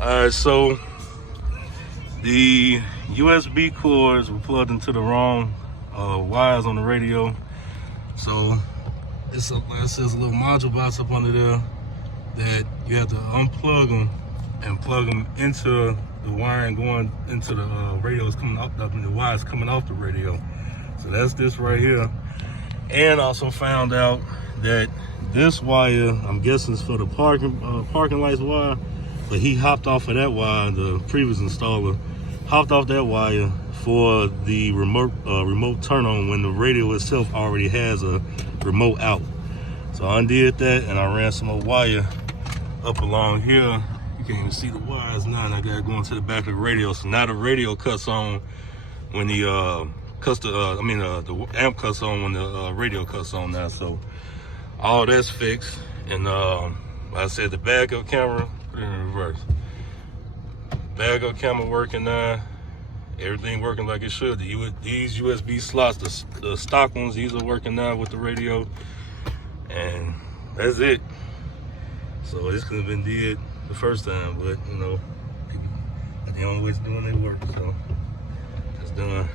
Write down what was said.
Alright, so the USB cords were plugged into the wrong wires on the radio. So it's like it says a little module box up under there that you have to unplug them and plug them into the wiring going into the radios coming up, and the wires coming off the radio. So that's this right here. And also found out that this wire, I'm guessing, is for the parking lights wire, but he hopped off of that wire. The previous installer hopped off that wire for the remote turn on when the radio itself already has a remote out. So I undid that and I ran some more wire up along here. You can't even see the wires now, and I got to go into the back of the radio. So now the radio cuts on when the the amp cuts on when the radio cuts on now. So all that's fixed. And like I said, the backup camera, put it in reverse. Backup camera working now. Everything working like it should. These USB slots, the stock ones, these are working now with the radio. And that's it. So this could have been did the first time, but you know, that's the only way to doing it work. So it's done.